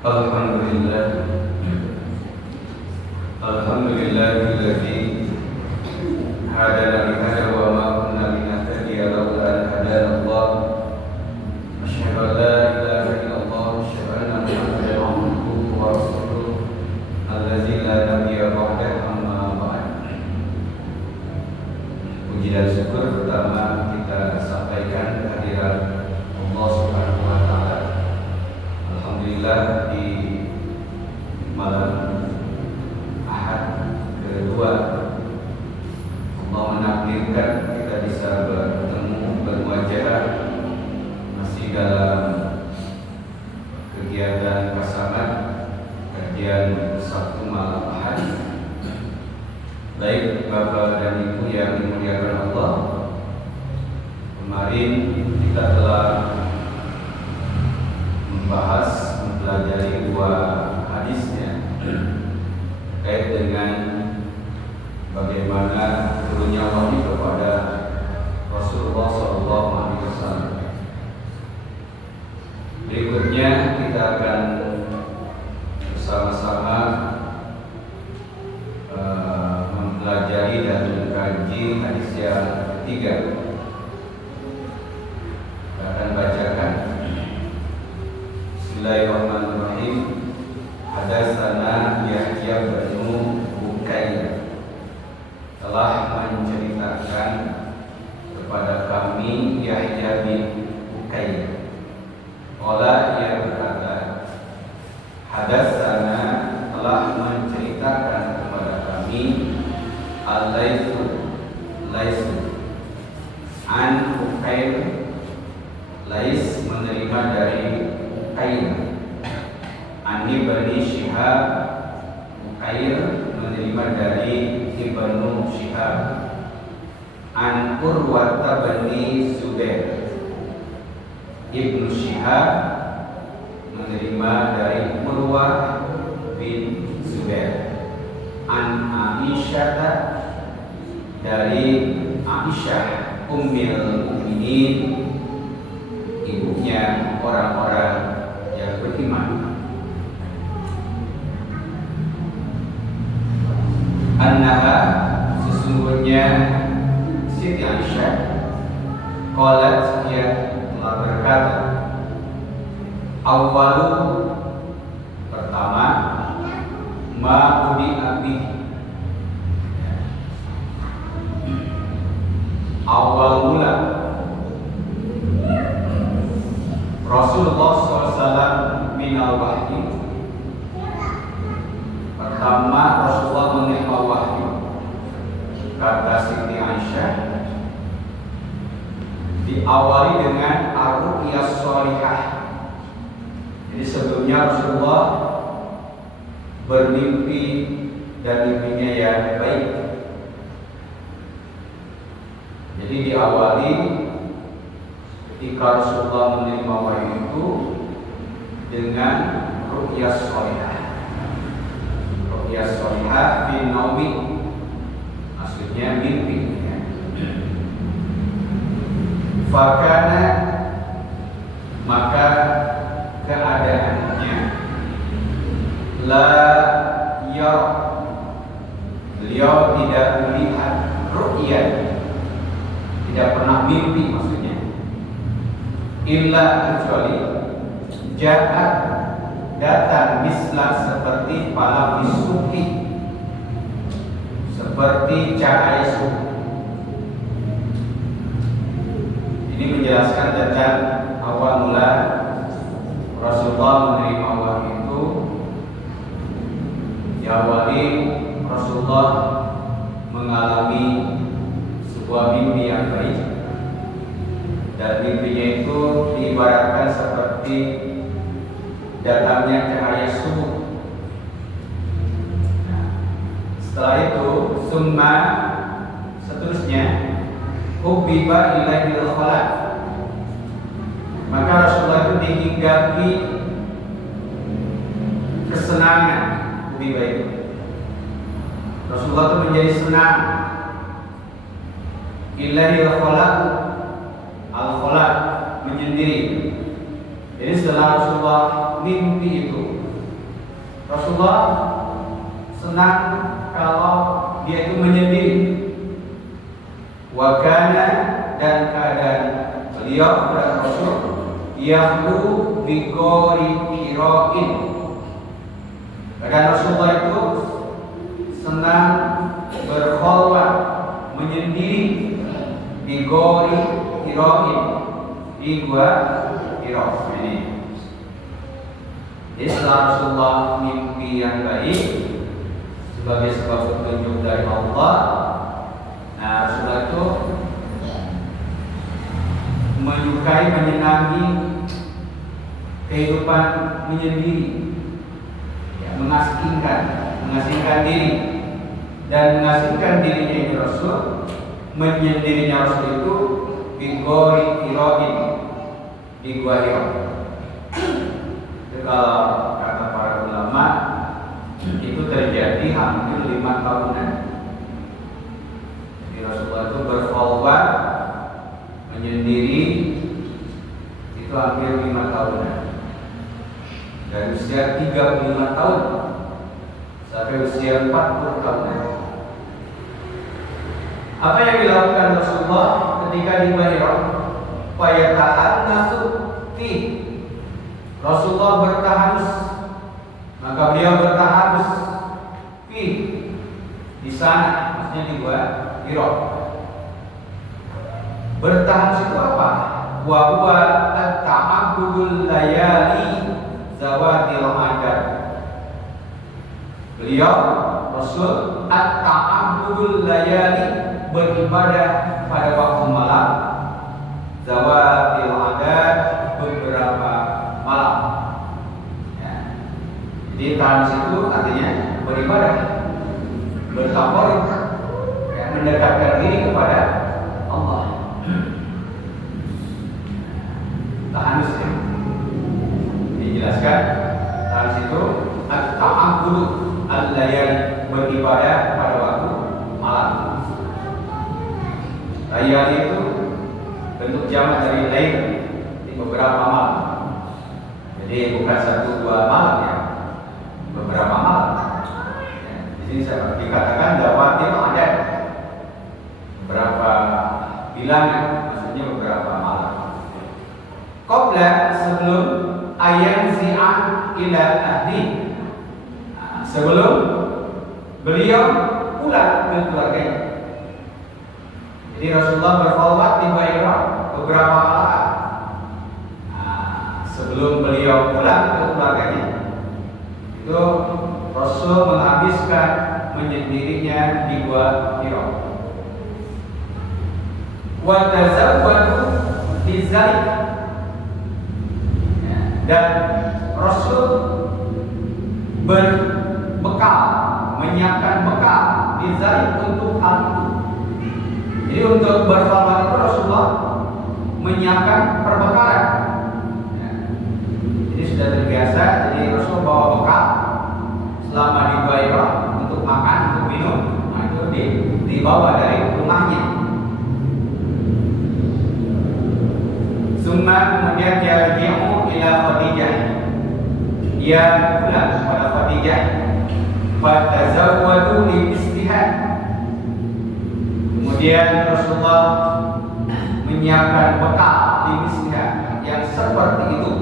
Alhamdulillah, alhamdulillahilladzi hadana li hadza wa ma kunna linahtadiya laula an hadana Allah. Asyhadu an la ilaha illallah wa asyhadu anna Muhammadan abduhu wa rasuluh allazi la nabiyya ba'dahu, amma ba'd. Puji dan syukur pertama kita sampaikan kehadiran Allah Subhanahu wa taala. Alhamdulillah, di malam Ahad kedua Allah menakdirkan kita bisa bertemu, bermuajah masih dalam kegiatan pasangan kajian Sabtu malam Ahad. Baik Bapak dan Ibu yang dimuliakan Allah, kemarin kita telah membahas, mempelajari dua hadisnya terkait dengan bagaimana turunnya wahyu kepada Rasulullah SAW. Berikutnya kita akan bersama-sama mempelajari dan mengkaji hadis yang ketiga. Kita akan bacakan. Bismillahirrahmanirrahim. Hadatsana Yahya bin Bukayr, telah menceritakan kepada kami Yahya bin Bukayr. Qala, ia berkata, hadatsana, telah menceritakan kepada kami Al-Laitsu, an Bukayr. Lais menerima dari Bukayr. Ani Bani Syihab, Bukayr menerima dari Ibnu Syihab. An Urwata Bani Zubair, Ibnu Syihab menerima dari Urwah bin Zubair. An Aisyah, dari Aisyah Ummul Mukminin, ibunya orang-orang yang beriman. Annaha, sesungguhnya Siti Aisyah, qalat, ia telah berkata, awwalu, pertama, ma udi abi, awal mula Rasulullah SAW minal wahyi, pertama Rasulullah menerima wahyu, kata Siti Aisyah, diawali dengan ar-ru'yas shalihah. Jadi sebelumnya Rasulullah bermimpi dan mimpinya yang baik. Jadi diawali ketika Rasulullah menerima wahyu itu dengan ru'yas shalihah. Ru'yas shalihah fi naumi, maksudnya mimpi. Fakana, maka keadaannya, la yara, beliau tidak melihat ru'yah, tidak pernah mimpi maksudnya, illa kecuali jahat, datang mislah, seperti pala bisuki, seperti cahaya subuh. Ini menjelaskan tentang awal mula Rasulullah menerima wahyu itu. Diawali Rasulullah mengalami sebuah mimpi yang baik, dan mimpinya itu diibaratkan seperti datangnya cahaya subuh. Setelah itu, summa, seterusnya, hubbiba ilaihil khalaq, maka Rasulullah itu dihinggapi kesenangan. Hubbiba itu, Rasulullah itu menjadi senang. Ilaihil khalaq, al-khalaq, menyendiri. Jadi setelah Rasulullah mimpi itu, Rasulullah senang kalau dia itu menyendiri. Wakana, dan keadaan beliau dan Rasul yahlu bigori Hira'in. Keadaan Rasulullah itu senang berkholwat, menyendiri di gori Hira'in, di gua Hira. Ini. Jadi setelah Rasulullah mimpi yang baik sebagai sebuah petunjuk dari Allah, nah Rasulullah itu menyukai, menyenangi kehidupan menyendiri, ya, mengasingkan diri, dan mengasingkan dirinya ini Rasul, menyendirinya Rasul itu di gori Hira'in, di gua Hira. Kalau kata para ulama itu terjadi hampir 5 tahunan. Jadi Rasulullah itu berkholwat, menyendiri itu hampir 5 tahunan. Dari usia 35 tahun sampai usia 40 tahunan. Apa yang dilakukan Rasulullah ketika di Hira? Fayatahannasu fi. Rasulullah bertahanus, maka beliau bertahanus di sana, maksudnya di gua Hira. Bertahanus itu apa? Wa huwa at-ta'abbudul layali zawatil adad. Beliau Rasul at-ta'abbudul layali, beribadah pada waktu malam, zawatil adad, beberapa malam. Ya. Jadi tahanus itu artinya beribadah, bertakarrub, ya, mendekatkan diri kepada Allah. Tahanus ya. Dijelaskan tahanus itu at-ta'abbud al-layali, beribadah pada waktu malam. Layali itu bentuk jamak dari lail, di beberapa malam. Jadi bukan 1-2 malam ya, beberapa malam. Ya, di sini saya dikatakan dawatil adad, beberapa bilangan, maksudnya beberapa malam. Qabla, sebelum ayan zi'an ila ahli, nah, sebelum beliau pulang ke keluarganya. Jadi Rasulullah berkholwat di Hira beberapa malam sebelum beliau pulang ke keluarganya. Itu Rasul menghabiskan menyendirinya di gua Hira. Wa tazawwadu bizalik, dan Rasul berbekal, menyiapkan bekal bizalik untuk hal itu. Jadi untuk berkholwat itu Rasulullah menyiapkan perbekalan. Jadi sudah terbiasa, jadi Rasul bawa bekal selama di Hira untuk makan, untuk minum, nah itu dibawa dari rumahnya. Summa, kemudian yarji'u ila Khadijah, ia pulang kepada Khadijah. Fatazawwadu li istihad, kemudian Rasulullah menyiapkan bekal di istihad yang seperti itu.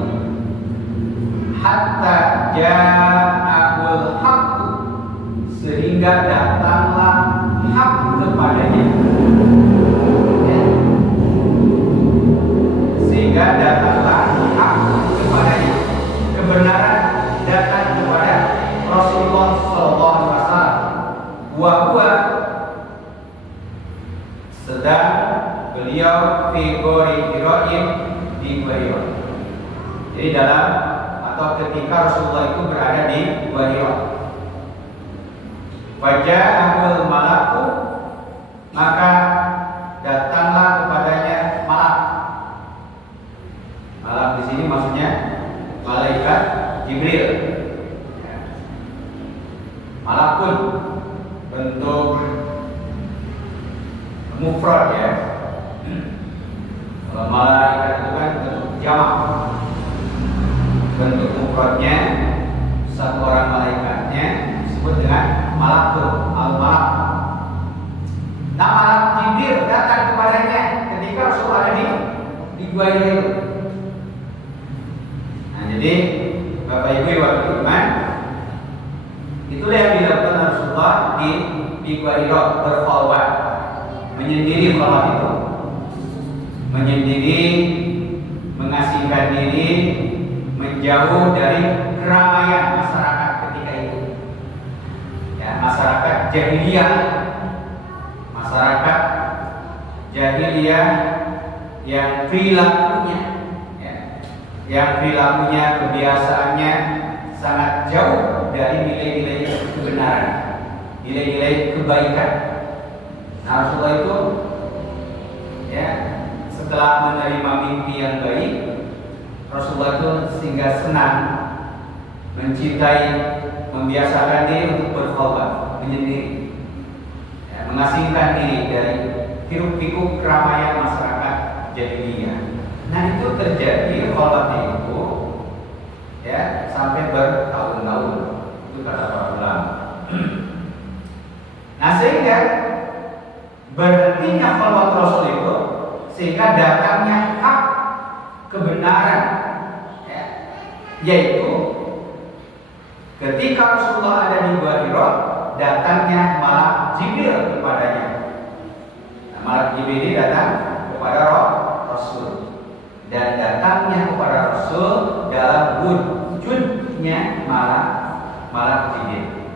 Hatta ja'ahul haqq, sehingga datanglah hak kepadanya. Sehingga datanglah hak kepadanya, kebenaran datang kepada Rasulullah SAW. Wa huwa, sedang beliau fi gori Hira'in, di Hira. Jadi dalam atau ketika Rasulullah itu berada di Hira. Faja'ahul malaku, maka datanglah kepadanya malak. Malak di sini maksudnya malaikat Jibril. Malak pun bentuk mufrad ya. Kalau malaikat itu kan bentuk jamak, bentuk mufradnya satu orang malaikatnya disebut dengan malakul al-malak. Nah, malak Jibril datang kepadanya ketika Rasul ada di gua itu. Nah, jadi Bapak Ibu yang beriman, itulah yang dilakukan Rasulullah di gua Hira, berkhalwat, menyendiri khalwat itu, menyendiri, mengasingkan diri, menjauh dari keramaian masyarakat ketika itu. Ya, masyarakat jahiliyah, masyarakat jahiliyah yang perilakunya, ya, yang perilakunya, kebiasaannya sangat jauh dari nilai-nilai kebenaran, nilai-nilai kebaikan. Nah, Rasulullah itu, ya, setelah menerima mimpi yang baik, Rasulullah itu sehingga senang, mencintai, membiasakan diri untuk berkhalwat, menyendiri, ya, mengasingkan diri dari hiruk-pikuk keramaian masyarakat jahiliyah. Nah, itu terjadi khalwatnya itu, ya, sampai bertahun-tahun. Itu kata para ulama. Nah, sehingga berhentinya khalwat Rasul itu, sehingga datangnya hak kebenaran, ya, yaitu ketika Rasulullah ada di Gua Hira, datangnya malak Jibril kepadanya. Nah, malak Jibril ini datang kepada Rasul, dan datangnya kepada Rasul dalam wujudnya malak Jibril.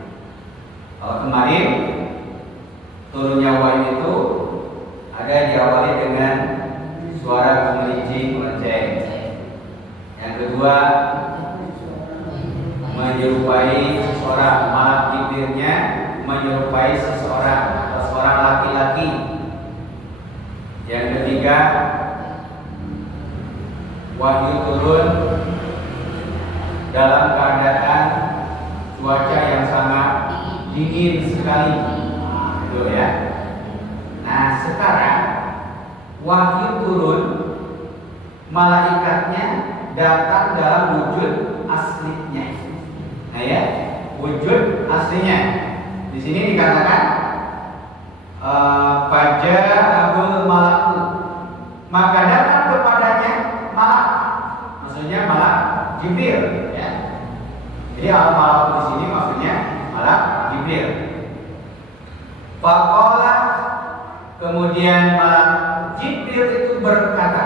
Kalau kemarin turunnya wahyu itu ada diawali dengan suara gemericing lonceng. Yang kedua, menyerupai seseorang, malak Jibrilnya menyerupai seseorang atau seorang laki-laki. Yang ketiga, wahyu turun dalam keadaan cuaca yang sangat dingin sekali, gitu ya. Nah, sekarang wahyu turun, malaikatnya datang dalam wujud aslinya. Nah, ya, wujud aslinya. Di sini dikatakan faja'ahul malaku, maka datang kepadanya malak. Maksudnya malak Jibril, ya. Jadi al-malak di sini maksudnya malak Jibril. Faqala, kemudian malak Jibril itu berkata,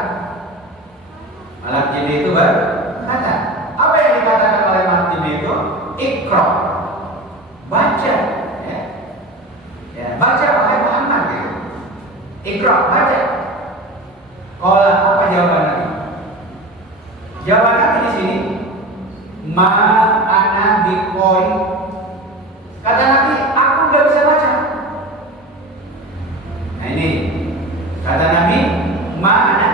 malak Jibril itu berkata, apa yang dikatakan oleh malak Jibril itu? Iqra, baca, ya, ya, baca oleh Muhammad, gitu. Iqra, baca. Qala, apa jawaban Nabi? Jawaban Nabi di sini, ma ana biqori. Kata Nabi, aku nggak bisa baca. Nah, ini kata Nabi, ma ana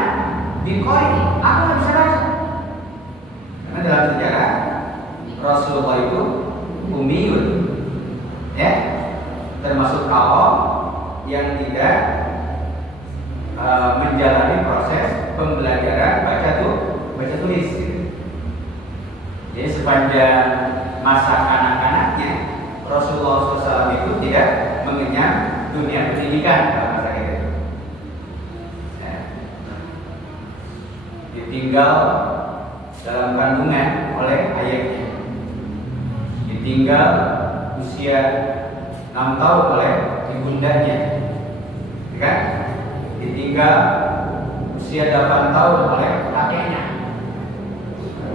biqori, aku nggak bisa baca. Karena dalam sejarah Rasulullah itu ummiyun, ya, termasuk kaum yang tidak menjalani proses pembelajaran baca tulis. Jadi sepanjang masa kanak-kanaknya Rasulullah SAW itu tidak mengenyam dunia pendidikan dalam masa itu. Ya. Ditinggal dalam kandungan oleh ayahnya, ditinggal usia 6 tahun oleh ibundanya, kan? Ditinggal usia 8 tahun oleh kakeknya,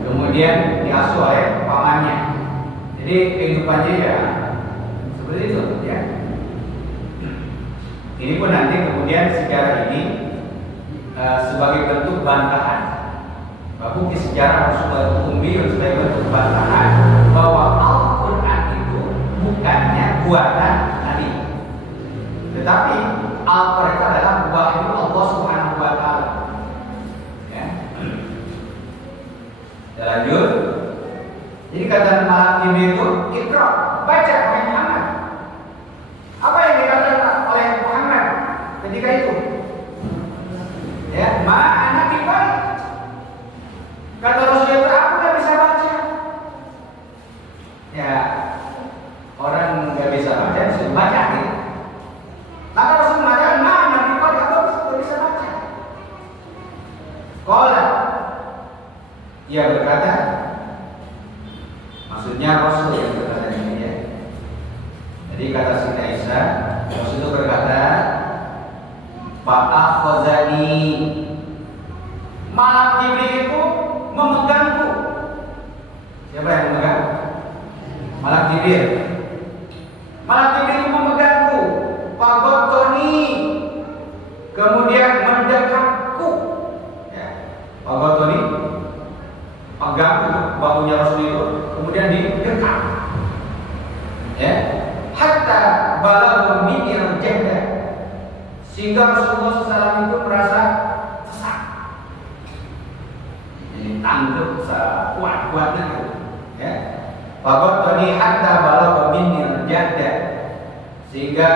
kemudian diasuh oleh pamannya. Jadi kehidupannya ya seperti itu, ya. Ini pun nanti kemudian sejarah ini sebagai bentuk bantahan. Bukti sejarah Rasulullah itu ummiyun sebagai bentuk bantahan bahwa Al-Quran itu bukannya buatan Nabi, tetapi Al-Quran itu adalah wahyu Allah Subhanahu wa Ta'ala. Ya. Kita lanjut. Jadi kata malak Jibril itu, Iqra, baca oleh Muhammad. Apa yang dikatakan oleh Muhammad ketika itu? Ya, ma ana biqari. Kata Rasulullah, aku tidak bisa baca. Fa'akhazani. Malak Jibril itu memegangku. Siapa yang memegang? Malak Jibril. Malak Jibril itu memegangku. Faghattani. Kemudian mendekatku. Ya. Faghattani, pegang bahunya Rasul itu, kemudian didekat. Ya. Hatta balagha minni jahda. Sehingga Rasulullah SAW itu merasa sesak. Ini tangguh kuat-kuatnya itu. Ya. Faghattani hatta balagha minni jahda. Sehingga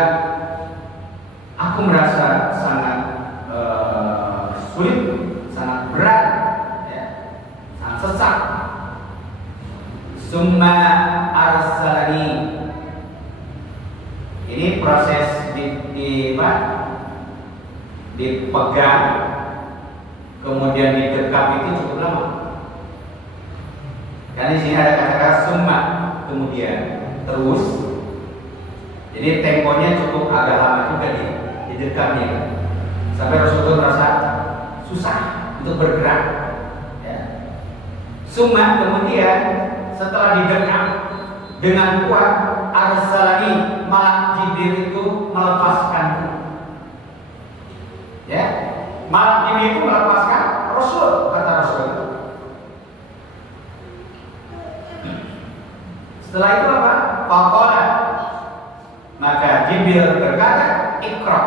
aku merasa sangat sulit, sangat berat, ya, sangat sesak. Summa arsalani. Ini proses dipegang, kemudian didekap itu cukup lama. Karena di sini ada kata-kata summa, kemudian terus. Jadi temponya cukup agak lama juga didekapnya, sampai Rasulullah merasa susah untuk bergerak. Ya. Summa, kemudian setelah didekap dengan kuat, arsalani, malak Jibril itu melepaskanku. Ya, malak Jibril itu melepaskan Rasul, kata Rasul. Setelah itu apa? Faqala, maka Jibril berkata, Iqra,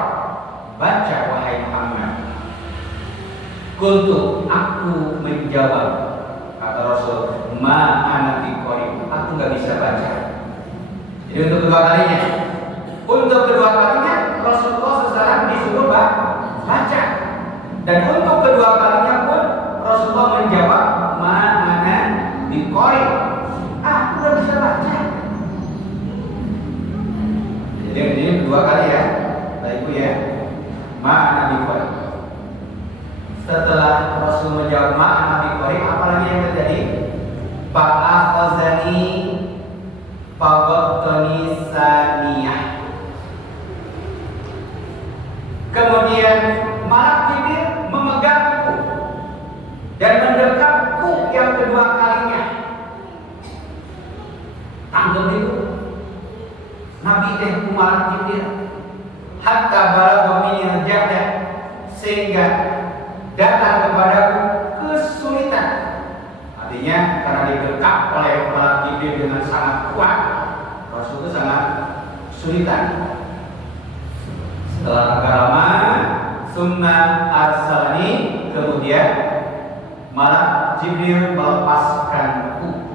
baca wahai Muhammad. Qultu, aku menjawab, kata Rasul, ma ana biqari, aku nggak bisa baca. Jadi untuk kedua kalinya, Rasulullah SAW disuruh baca, dan untuk kedua kalinya pun Rasulullah menjawab, ma ana biqari, aku nggak bisa baca. Jadi ini dua kali ya, Bapak Ibu ya, ma ana biqari. Setelah Rasul menjawab ma ana biqari, apa lagi yang terjadi? Fa'akhazani faghattani saniyah. Kemudian malak Jibril memegangku dan mendekapku yang kedua kalinya. Tanggung itu Nabi malak Jibril hatta balagha minni jahda, sehingga datang kepadaku kesulitan. Artinya karena didekap oleh malak Jibril dengan sangat kuat, Rasul itu sangat kesulitan. Setelah agak lama, summa arsalani, kemudian malak Jibril melepaskanku.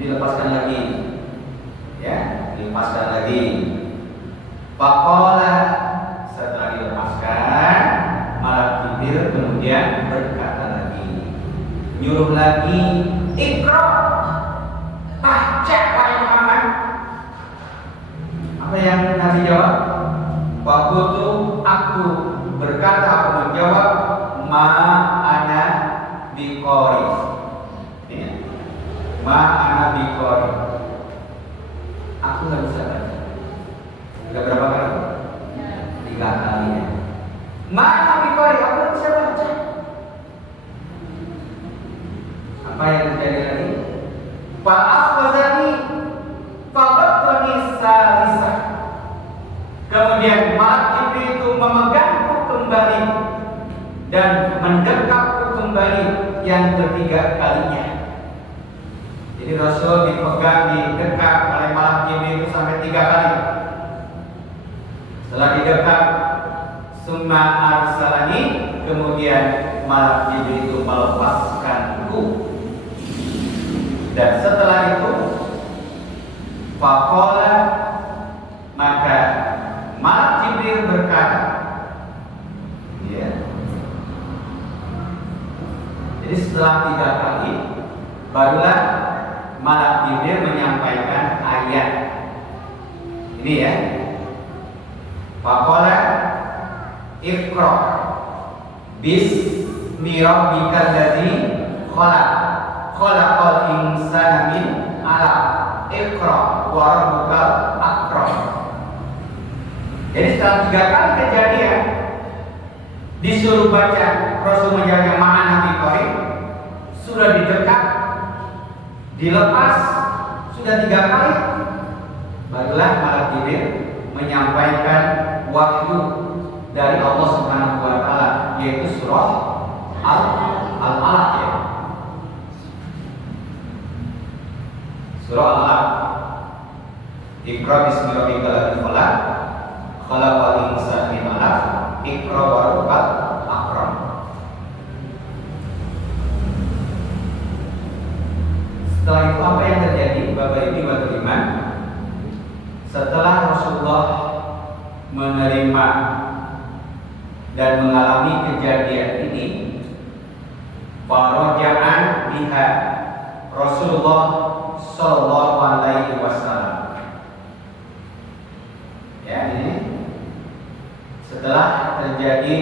Dilepaskan lagi, ya, dilepaskan lagi. Faqala, setelah dilepaskan, malak Jibril kemudian berkata lagi, nyuruh lagi, Iqra, baca wahai Muhammad. Apa yang Nabi jawab? Waqultu, aku berkata, aku menjawab, ma ana biqari. Ya. Ma ana biqari. Aku nggak bisa baca. Sudah berapa kali? 3 kali ya. Ma ana biqari, aku nggak bisa baca. Apa yang terjadi lagi? Fa'akhazani faghattani salisah. Kemudian malak Jibril itu memegangku kembali dan mendekapku kembali yang ketiga kalinya. Jadi Rasul dipegang, didekap oleh malak Jibril itu sampai 3 kali. Setelah didekap, summa arsalani, kemudian malak Jibril itu melepaskanku. Dan setelah itu, faqala, maka malak Jibril berkata, ya. Jadi setelah 3 kali, barulah malak Jibril menyampaikan ayat ini ya. Faqala Iqra bismi rabbikal ladzi khalaq khalaqal insana min 'alaq Iqra wa rabbukal akram. Jadi setelah 3 kali kejadian, disuruh baca, Rasul menjawabnya ma'ana biqari, sudah didekat, dilepas, sudah 3 kali, barulah Malak Jibril menyampaikan wahyu dari Allah Subhanahu wa taala, yaitu surah Al-Alaq ya. Surah Al-Alaq. Iqra bismi rabbikal ladzi khalaq, khalaqal insana min 'alaq, Iqra wa rabbukal akram. Setelah itu apa yang terjadi Bapak Ibu waktu iman? Setelah Rasulullah menerima dan mengalami kejadian ini, faraja'an biha Rasulullah sallallahu alaihi wasallam. Ya, ini setelah terjadi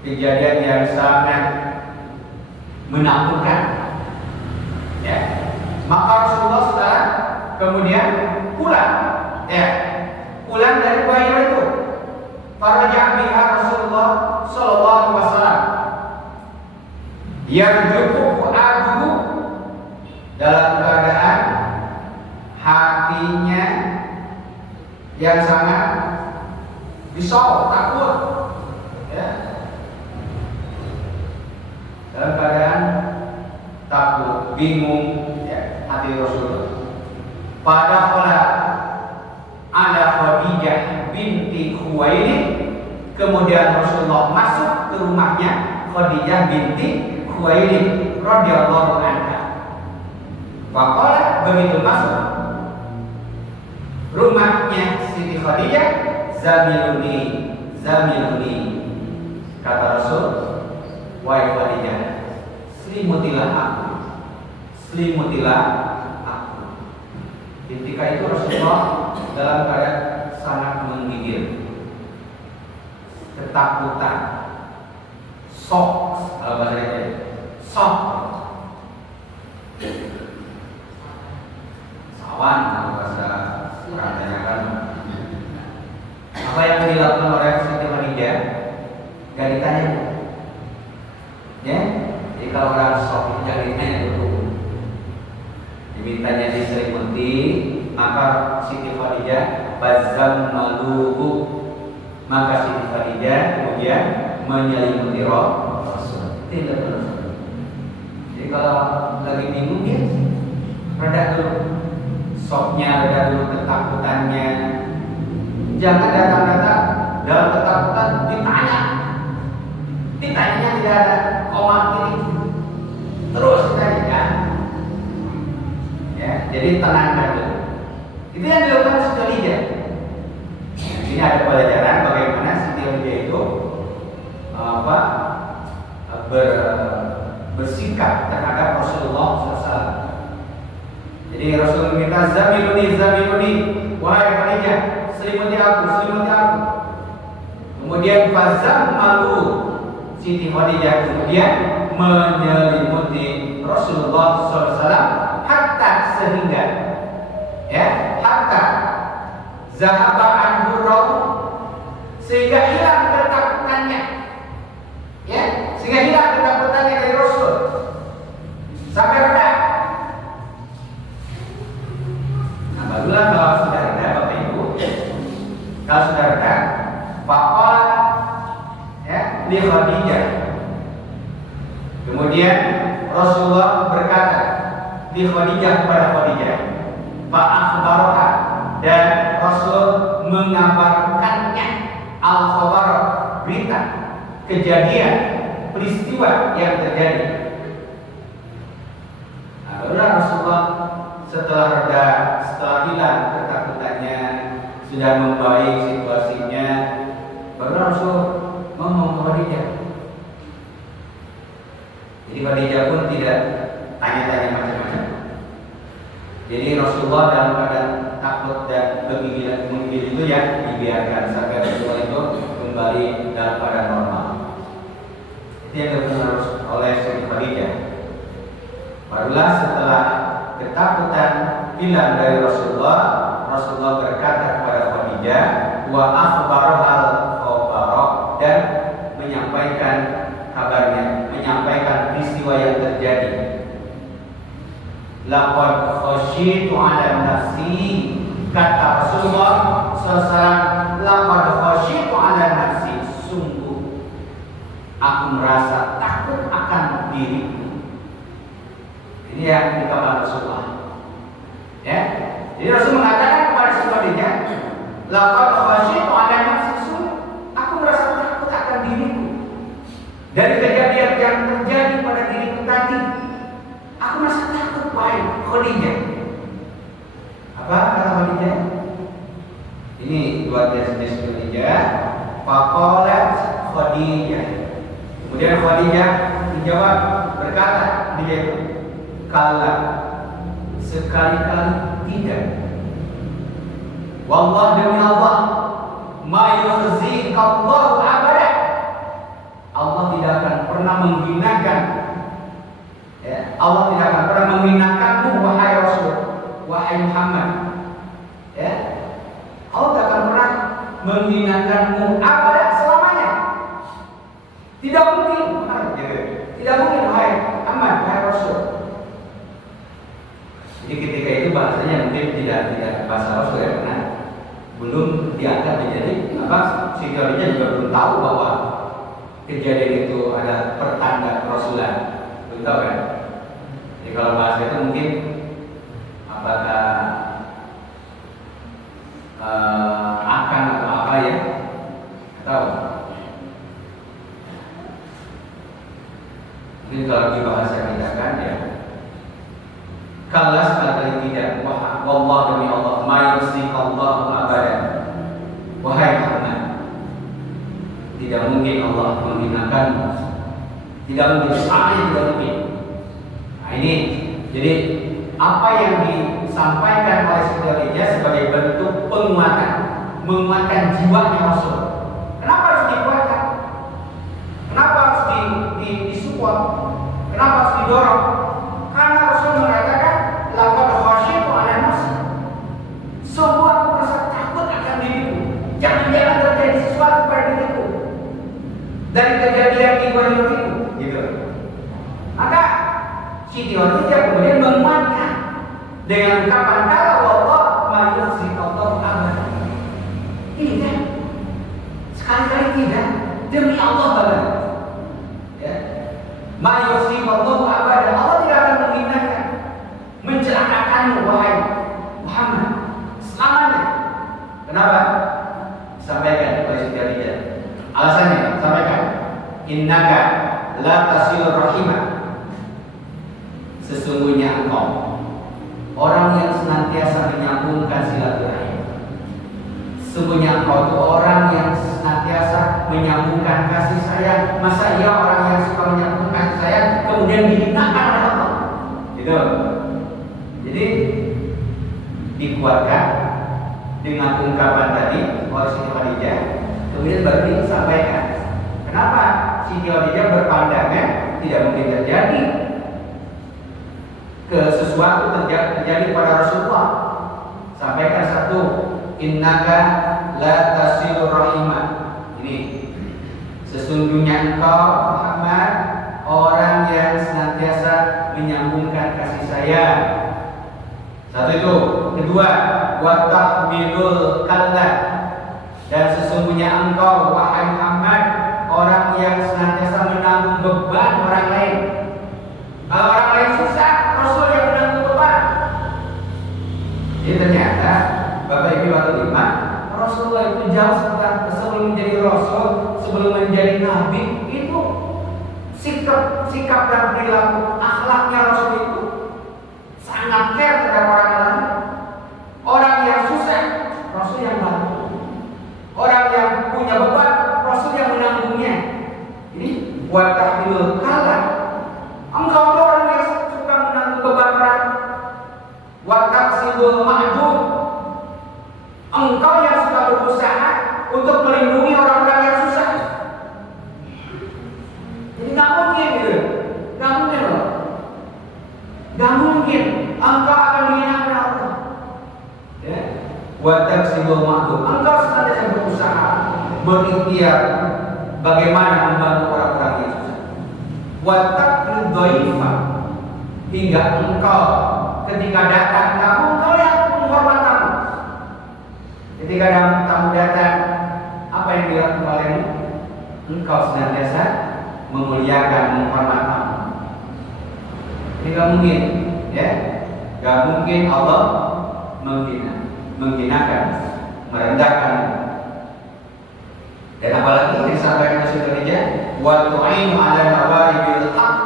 kejadian yang sangat menakutkan, ya, maka Rasulullah sekarang kemudian pulang dari Bahira itu. Faraja biha Rasulullah sallallahu alaihi wasallam. Yarjufu fu'aduhu, dalam keadaan hatinya yang sangat risau, takut, ya. Dalam keadaan takut, bingung, ya, hati Rasulullah. Pada ada Khadijah binti Khuwailid, kemudian Rasulullah masuk ke rumahnya Khadijah binti Khuwailid radhiyallahu anha. Faqala, begitu masuk rumahnya Siti Khadijah, zamiluni, kata Rasul, wahai Khadijah, selimutilah aku. Ketika itu Rasulullah dalam keadaan sangat menggigil, ketakutan, shock, kalau bahasa Indonesia, shock, sawan kalau bahasa Arabnya kan. Apa yang dilakukan oleh Siti Khadijah gak ditanya, ya. Jadi kalau orang shock itu gak ditanya dulu, dimintanya diselimuti, maka Siti Khadijah bazam maluhu, maka Siti Khadijah kemudian menyelimuti Rasul. Tidak benar. Jadi kalau lagi bingung ya, reda dulu shocknya, reda dulu ketakutannya. Jangan datang-datang dalam ketakutan ditanya tidak ada koma kiri, terus ditanya. Ya, jadi tenangkan dulu. Itu yang dilakukan Siti Khadijah. Ini ada pelajaran bagaimana Siti Khadijah itu bersikap terhadap Rasulullah SAW. Jadi Rasul meminta zamiluni, wahai Khadijah, selimuti aku. Kemudian fazam malu, Siti Khadijah kemudian menyelimuti Rasulullah SAW hatta sehingga, ya, hatta zahaba anhu raw, sehingga hilang ketakutannya, ya, sehingga hilang ketakutannya dari Rasul sampai reda. Nah, barulah kalau sudah reda, Bapak Ibu, kalau sudah reda, faqala, ya, li Khadijah, kemudian Rasulullah berkata di Khadijah kepada Khadijah, fa'akhbarha, dan Rasul mengabarkannya al-khabar, berita, kejadian, peristiwa yang terjadi. Nah, barulah Rasulullah setelah reda, setelah hilang ketakutannya, sudah membaik situasinya, barulah Rasul ngomong ke Khadijah. Jadi Khadijah pun tidak tanya-tanya macam-macam. Jadi Rasulullah dalam keadaan takut dan menggigil itu ya dibiarkan sampai Rasulullah itu kembali dalam keadaan normal. Itu yang dilakukan oleh Siti Khadijah. Barulah setelah ketakutan hilang dari Rasulullah, Rasulullah berkata kepada Khadijah, wa akhbarahal khabarah, dan menyampaikan kabarnya, menyampaikan peristiwa yang terjadi. Laqad khasyitu 'ala nafsi, kata Rasulullah SAW, laqad khasyitu 'ala nafsi, sungguh aku merasa takut akan diriku. Ini yang dikatakan Rasulullah. Ya, jadi Rasul mengatakan kepada si Khadijah, laqad khasyitu 'ala nafsi, sungguh aku merasa takut akan diriku dari kejadian yang terjadi pada diriku tadi. Aku merasa takut, wahai Khadijah. Apa kata Khadijah? Ini luar biasa Khadijah. Faqalat Khadijah. Kemudian Khadijah menjawab, berkata dia, kala, sekali-kali tidak. Wallah, demi Allah, ma yukhzikallahu abada. Allah tidak akan pernah menghinakan, ya, Allah tidak akan pernah menghinakanmu, wahai Rasul, wahai Muhammad. Ya, Allah tidak akan pernah menghinakanmu abada, selamanya. Tidak mungkin, tidak mungkin, wahai Muhammad, wahai Rasul. Jadi ketika itu bahasanya mungkin tidak bahasa Rasul, ya, karena belum diangkat menjadi apa? Si Khadijah juga belum tahu bahwa kejadian itu ada pertanda kerasulan, belum tahu kan? Jadi kalau bahasa itu mungkin apakah akan atau apa, ya? Tahu? Mungkin kalau di bahasa kita kan, ya. Kalau sekali tidak, wallah demi Allah, ma yukhzikallahu abadan, wahai Muhammad, tidak mungkin Allah menghinakanmu, tidak mungkin, tidak mungkin. Nah ini, jadi apa yang disampaikan oleh Khadijah sebagai bentuk penguatan, menguatkan jiwanya Rasul. Kenapa harus dikuatkan? Kenapa harus disupport? Kenapa harus didorong? Karena Rasul mengatakan, laqad khasyitu 'ala nafsi, sungguh aku merasa takut akan diriku. Jangan-jangan terjadi sesuatu pada diriku dari kejadian di bawah diriku, gitu. Maka Siti Khadijah kemudian menguatkan dengan ucapan kala wallah ma yukhzikallahu abada. Tidak, sekali-kali tidak, demi Allah banget. Ya, ma yukhzikallahu abada, Allah tidak akan menghinakan, mencelakakanmu, wahai Muhammad, selamanya. Kenapa? Sampaikan kepada Siti Khadijah. Alasannya, sampaikan. Innaka la tasilur rahimah. Sesungguhnya engkau orang yang senantiasa menyambungkan silaturahim. Sesungguhnya engkau itu orang yang senantiasa menyambungkan kasih sayang. Masa iya orang yang suka menyambungkan kasih sayang kemudian dihinakan oleh Allah? Gitu. Jadi dikuatkan dengan ungkapan tadi oleh Siti Khadijah, kemudian baru disampaikan. Kenapa Siti Khadijah berpandangan tidak mungkin terjadi sesuatu terjadi pada Rasulullah. Sampaikan satu, innaka la tasilur rahimah. Ini sesungguhnya engkau Muhammad orang yang senantiasa menyambungkan kasih sayang. Satu itu. Kedua, wa tahmilul kalla, dan sesungguhnya engkau wahai Muhammad orang yang senantiasa menanggung beban orang lain. Kalau orang lain susah, Rasul yang menanggung beban. Jadi ternyata Bapak Ibu waktu lima, Rasulullah itu jauh sebelum menjadi Rasul, sebelum menjadi Nabi, itu sikap dan perilaku akhlaknya Rasul itu sangat care terhadap orang lain. Orang yang susah, Rasul yang bantu. Orang yang punya beban, Rasul yang menanggungnya. Ini buat tahmilul kalla. Engkau orang yang suka menanggung beban orang. Wa taksibul ma'dum. Engkau yang suka berusaha untuk melindungi orang-orang yang susah. Jadi nggak mungkin gitu, nggak mungkin loh, nggak mungkin engkau akan dihinakan Allah. Ya, wa taksibul ma'dum. Engkau senantiasa berusaha, berikhtiar bagaimana membantu orang-orang yang susah. Wa taqrid dhaifa, hingga engkau ketika datang tamu engkau yang menghormat tamu. Ketika tamu datang, apa yang dilakukan olehmu? Engkau senantiasa memuliakan, menghormat tamu. Ini gak mungkin, ya? Gak mungkin Allah menghinakan, merendahkan. Dan apalagi yang disampaikan Rasul Khadijah, wa tu'inu 'ala nawaibil haq,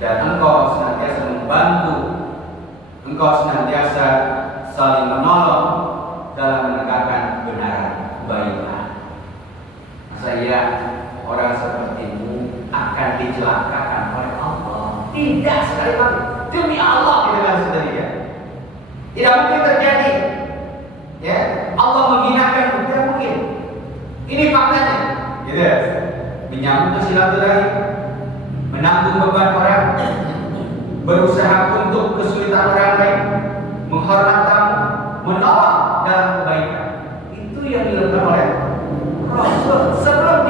dan engkau senantiasa membantu, engkau senantiasa saling menolong dalam menegakkan kebenaran, kebaikan. Masa iya orang sepertimu akan dicelakakan oleh Allah? Tidak sekali lagi. Demi Allah, kita kan saudara. Tidak mungkin terjadi. Ya, Allah menghinakan, tidak mungkin. Ini faktanya. Gitu ya. Menyambung silaturahim, menanggung beban orang, berusaha untuk kesulitan orang lain, menghormat tamu, menolong dalam kebaikan. Itu yang dilakukan oleh Rasul sebelum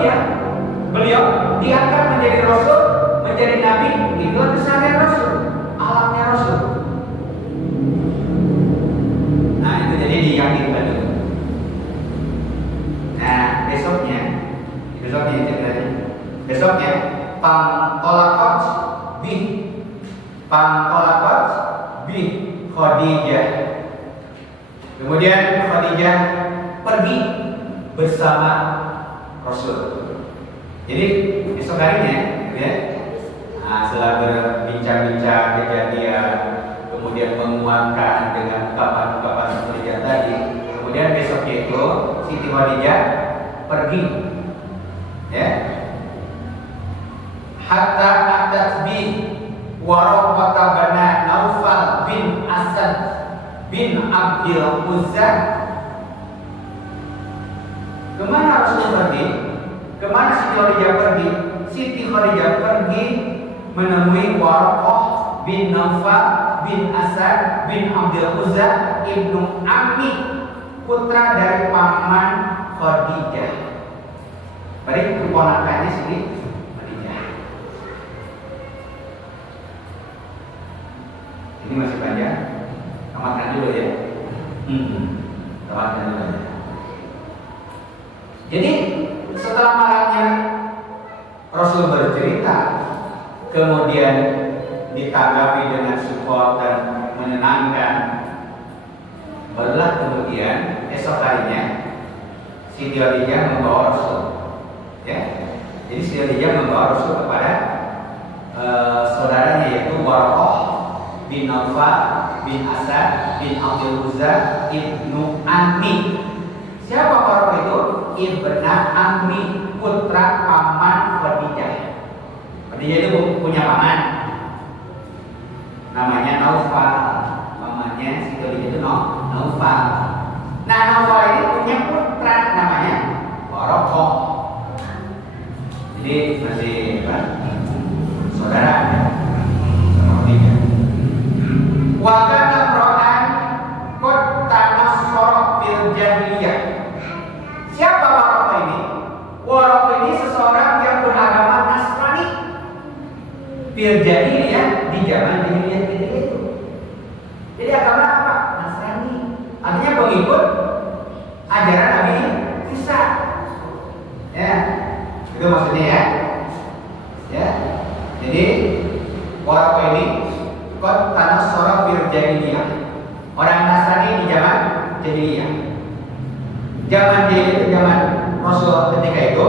beliau diangkat menjadi Rasul, menjadi Nabi. Itu keseharian Rasul, alamnya Rasul. Nah itu jadi diyakinkan dulu. Nah besoknya pangkolakot bih Khadijah. Kemudian Khadijah pergi bersama Rasul. Jadi besok harinya, ya, setelah berbincang-bincang kejadian, kemudian menguatkan dengan ungkapan-ungkapan Khadijah tadi, kemudian besoknya itu Siti Khadijah pergi, ya, hatta atat bi Waraqah bin Naufal bin Asad bin Abdul Uzza. Kemana Rasul pergi? Kemana Siti Khadijah pergi? Siti Khadijah pergi menemui Waraqah bin Naufal bin Asad bin Abdul Uzza ibnu Ammi, putra dari paman Khadijah. Berarti keponakannya Siti Khadijah. Ini masih panjang. Tamatkan dulu ya. Tamatkan dulu ya. Jadi setelah malamnya Rasul bercerita, kemudian ditanggapi dengan support dan menenangkan, barulah kemudian esok harinya Siti Khadijah membawa Rasul, ya. Jadi Siti Khadijah membawa Rasul kepada saudaranya, yaitu Waraqah bin Naufal bin Asad bin Abdul Uzza ibnu Ammi. Siapa Waraqah itu? Ibnu Ammi, putra paman Khadijah. Khadijah itu punya paman, namanya Naufal. Pamannya Siti Khadijah itu Naufal. Nah, Naufal ini punya putra namanya Waraqah. Jadi masih saudara. Wa kana Qur'an qad tanassara fil jahiliyah. Siapa Waraqah ini? Waraqah ini seseorang yang beragama Nasrani fil jahiliyah, di zaman jahiliyah ketika itu. Jadi agama apa? Nasrani. Artinya pengikut ajaran Nabi Isa. Ya, itu maksudnya ya. Ya. Jadi Waraqah ini qad tanassara fil jahiliyah. Orang Nasrani di zaman jahiliyah. Zaman jahiliyah itu zaman Rasul ketika itu,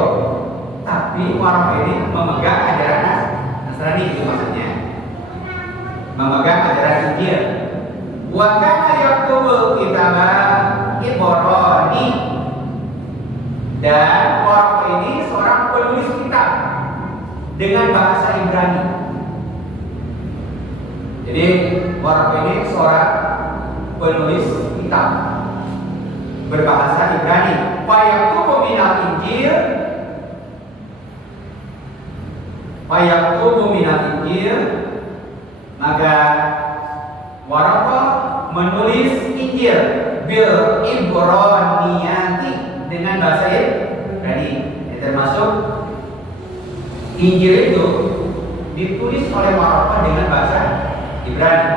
tapi Waraqah ini memegang ajaran Nasrani, itu maksudnya. Memegang ajaran Injil. Wa kana yaktubul kitaba Ibrani. Dan Waraqah ini seorang penulis kitab dengan bahasa Ibrani. Jadi Waraqah ini seorang penulis kitab berbahasa Ibrani. Fayaktubu minal Injil, maka Waraqah menulis Injil bil Ibraniyati, dengan bahasa Ibrani. termasuk Injil itu ditulis oleh Waraqah dengan bahasa Ibrani.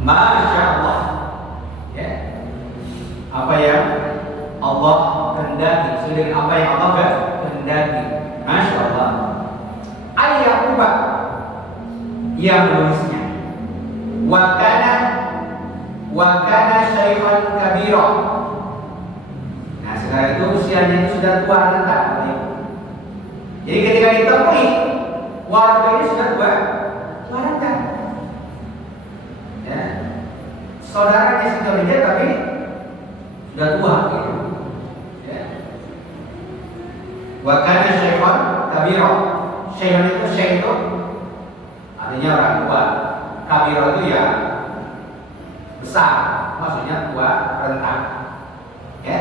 Masya Allah, ya. Apa yang Allah kehendaki, sesuai apa yang Allah kehendaki. Masya Allah. Ayat Ubah yang menulisnya. Wakana syaikhan kabira. Nah sekarang itu usianya itu sudah tua renta. Jadi ketika ditemui Waraqah ini sudah tua renta. Ya. Saudaranya sebenarnya tapi sudah tua gitu. Ya. Wakana syaikhan kabira. Syaikhan itu artinya orang tua. Kabira itu ya besar, maksudnya tua renta. Ya,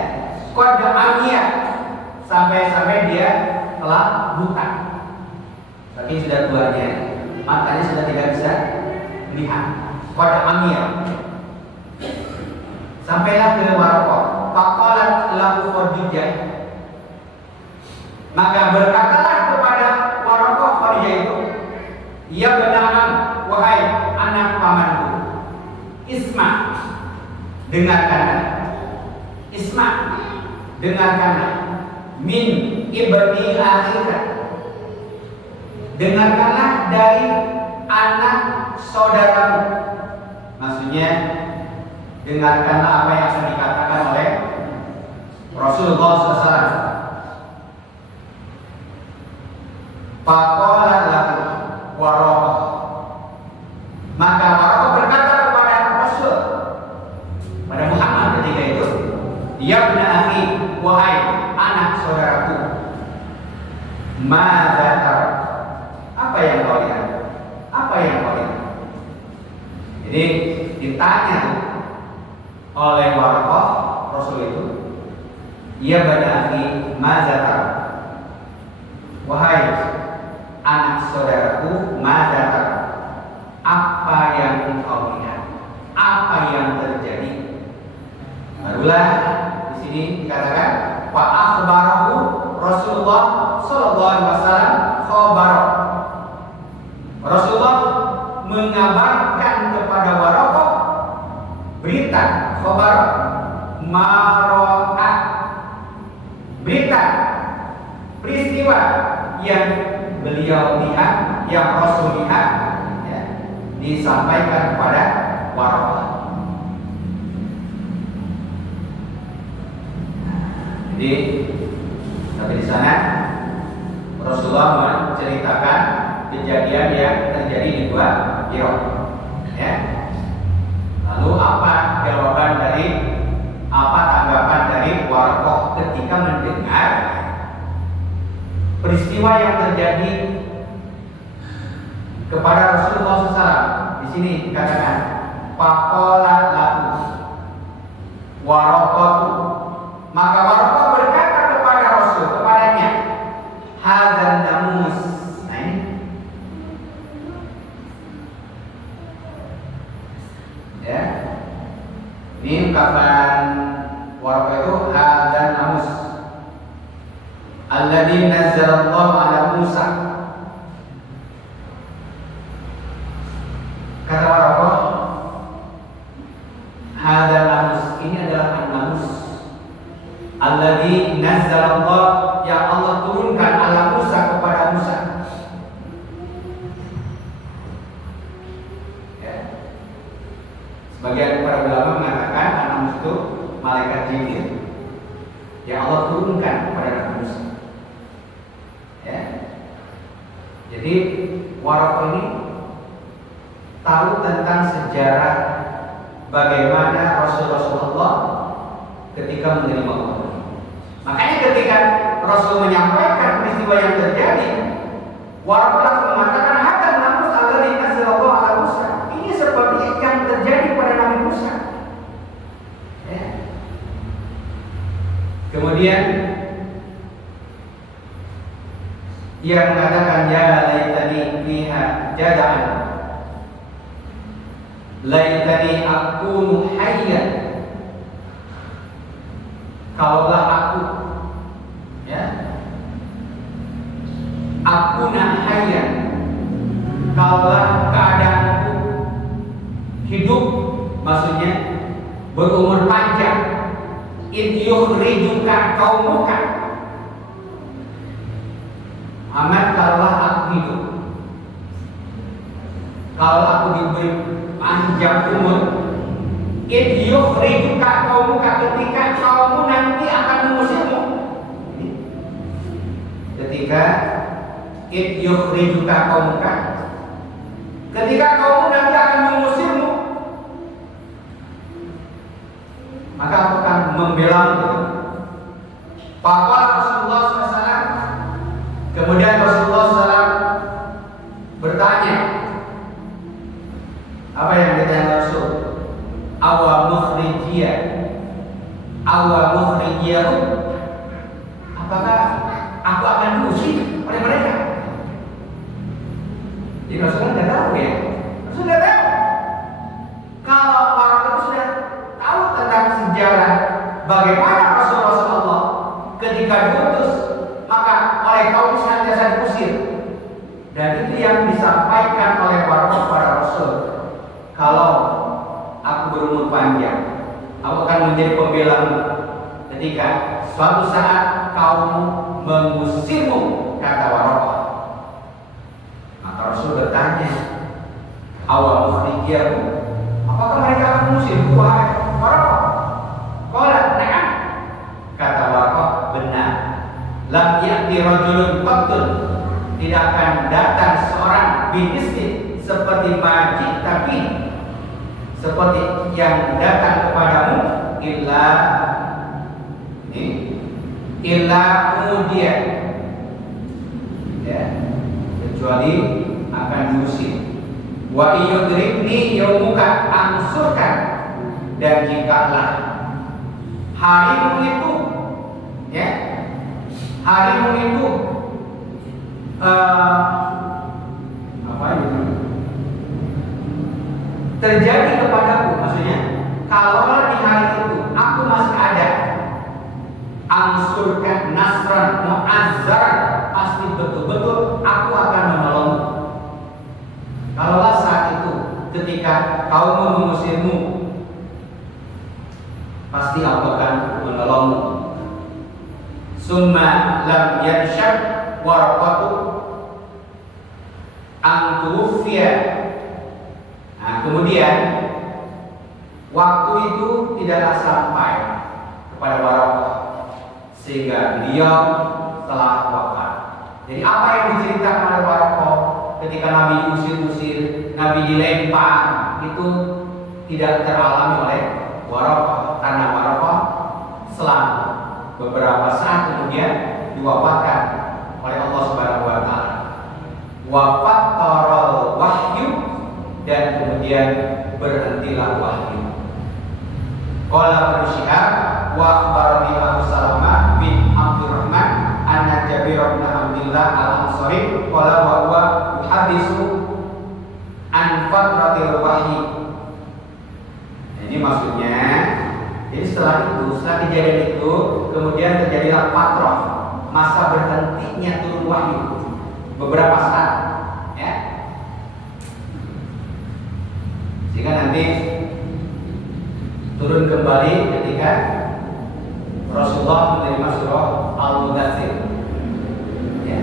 kode amiyah sampai dia telah buta. Saking sudah tuanya, matanya sudah tidak bisa melihat. Kode amiyah. Sampailah ke Waraqah. Faqalat lahu Khadijah. Maka berkatalah kepada Waraqah Khadijah itu, ya benar, wahai anak pamanku, Isma, dengarkanlah. Isma, dengarkanlah. Min ibni akhika, dengarkanlah dari anak saudaramu. Maksudnya dengarkanlah apa yang akan dikatakan oleh Rasulullah SAW. Faqala lahu Waraqah. Maka Waraqah berkata kepada Rasul, pada Muhammad ketika itu, ya ibna akhi, wahai anak saudaraku, madza tara, apa yang kau lihat? Apa yang kau lihat? Jadi ditanya oleh Waraqah Rasul itu, ya ibna akhi, madza tara, wahai anak saudaraku, madza tara, apa yang engkau lihat? Apa yang terjadi? Barulah di sini dikatakan wa akhbarahu Rasulullah sallallahu alaihi wasallam khabar. Rasulullah mengabarkan kepada Waraqah berita, khabar mara'at, berita peristiwa yang beliau lihat, yang Rasul lihat, ya, disampaikan kepada Waraqah. Jadi sampai di sana Rasulullah menceritakan kejadian yang terjadi di Gua Hira. Ya. Lalu apa jawaban dari, apa tanggapan dari Waraqah ketika mendengar peristiwa yang terjadi kepada Rasulullah SAW? Di sini dikatakan faqala lahu Waraqatu, maka Waraqah berkata kepada Rasul, kepadanya, hadzal namus. Nah ini, ya, ini ungkapan Waraqah itu hadzal namus alladzi nazzalallahu ala Musa. Kata Waraqah, hadzal namus, ini adalah an-namus alladzi nazzalallahu, yang Allah turunkan ala Musa, kepada Musa. Ya. Sebagian para ulama mengatakan an-namus itu malaikat Jibril yang Allah turunkan kepada Nabi Musa. Ya. Jadi Waraqah ini tahu tentang sejarah bagaimana Rasulullah ketika menerima Allah. Makanya ketika Rasul menyampaikan peristiwa yang terjadi, Waraqah langsung mengatakan, hadzal namus alladzi nazzalallahu ala Musa. Ini seperti yang terjadi pada Nabi Musa. Ya. Kemudian ia mengatakan, ya laitani fiha jada'an, laitani akunu hayyan, kalaulah aku, ya, aku hayyan, kalaulah keadaanku hidup, maksudnya berumur panjang, id yukhrijuka qaumuka, Muhammad, kalaulah aku hidup, kalau aku diberi panjang umur, id yukhrijuka qaumuka, ketika kaummu nanti akan mengusirmu. Ketika id yukhrijuka qaumuka, ketika kaummu nanti akan mengusirmu, maka aku akan membelamu. Faqala Rasulullah SAW, kemudian Rasulullah SAW bertanya, apa yang ditanya Rasul? Awa mukhrijiyah, awa mukhrijiyahu, apakah aku akan diusir oleh mereka? Jadi Rasul tidak tahu ya, Rasul tidak tahu. Kalau orang itu sudah tahu tentang sejarah bagaimana Rasulullah ketika diutus, maka oleh kaum senantiasa diusir. Dan itu yang disampaikan oleh para Rasul. Kalau aku berumur panjang, aku akan menjadi pembelamu ketika suatu saat kaummu mengusirmu, kata Waraqah. Maka Rasul bertanya, awal mukhrijiyahu, apakah mereka akan mengusirku, wahai Waraqah? Qala na'am, kata Waraqah, benar. Lam ya'ti rajulun qattun, tidak akan datang seorang binistin seperti majid, tapi seperti yang datang kepadamu, illa kemudian ya, kecuali akan diusir. Wa yudrikni yaumuka, angsurkan, dan jikalah harimu itu, ya, harimu itu apa itu terjadi kepadaku, maksudnya kalau di hari itu aku masih ada, angsurkan nasran mu'azzar, pasti betul-betul aku akan menolongmu. Kalaulah saat itu ketika kaummu mengusirmu, pasti aku akan menolongmu. Summa lam yanshab Waraqatu an tuwfiya. Nah, kemudian waktu itu tidaklah sampai kepada Waraqah sehingga beliau telah wafat. Jadi apa yang diceritakan oleh Waraqah ketika Nabi diusir-usir, Nabi dilempar, itu tidak teralami oleh Waraqah, karena Waraqah selamat. Beberapa saat kemudian diwafatkan oleh Allah Subhanahu wa taala. Wafat taral wahyu, dan kemudian berhentilah wahyu. Qala Abu Syihab wa akhbarani Abu Salamah bin Abdurrahman anna Jabir bin Abdullah al-Ansari qala wa huwa yuhaditsu an fatratil wahyi. Ini maksudnya, jadi setelah kejadian itu kemudian terjadilah fatrah, masa berhentinya turun wahyu beberapa saat, ya, sehingga nanti turun kembali ketika Rasulullah menerima surah Al-Mudaththir, ya.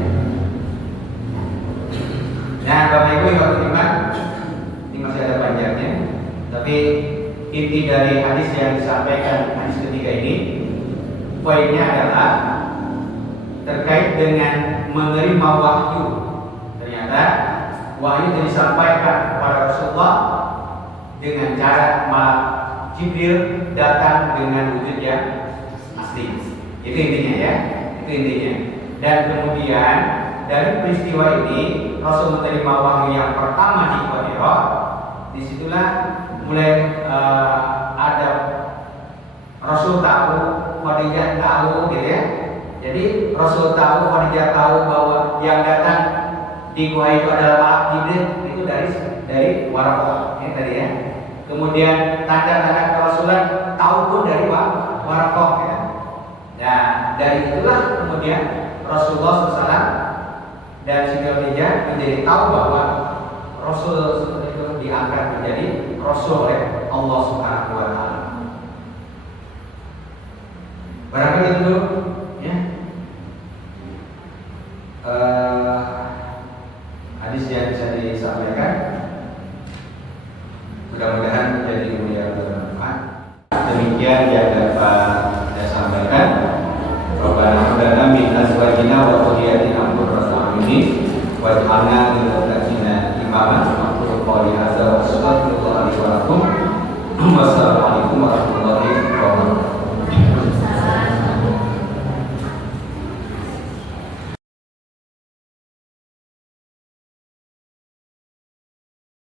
Nah, Bapak Ibu yang beriman, ini masih ada panjangnya, tapi inti dari hadis yang disampaikan, hadis ketiga ini, poinnya adalah terkait dengan menerima wahyu. Ternyata wahyu yang disampaikan kepada Rasulullah dengan cara Jibril datang dengan wujud yang asli. Itu intinya, ya, itu intinya. Dan kemudian dari peristiwa ini Rasul menerima wahyu yang pertama di Qadira. Disitulah mulai ada Rasul tahu, Khadijah tahu, gitu ya. Jadi Rasul tahu, Khadijah tahu bahwa yang datang di gua itu adalah malak Jibril, itu dari Waraqah, ini tadi, ya. Kemudian tanda-tanda kerasulan tahu pun dari Waraqah, ya. Nah, dari itulah kemudian Rasulullah SAW dan Siti Khadijah menjadi tahu bahwa Rasul seperti itu diangkat menjadi Rasul oleh Allah Subhanahu wa Ta'ala. Barangkali itu dulu, ya. Hadis yang bisa disampaikan, mudah-mudahan menjadi ilmu yang bermanfaat. Demikian yang dapat saya sampaikan. Rabbana hab lana min azwajina wa dhurriyyatina qurrata a'yun waj'alna lil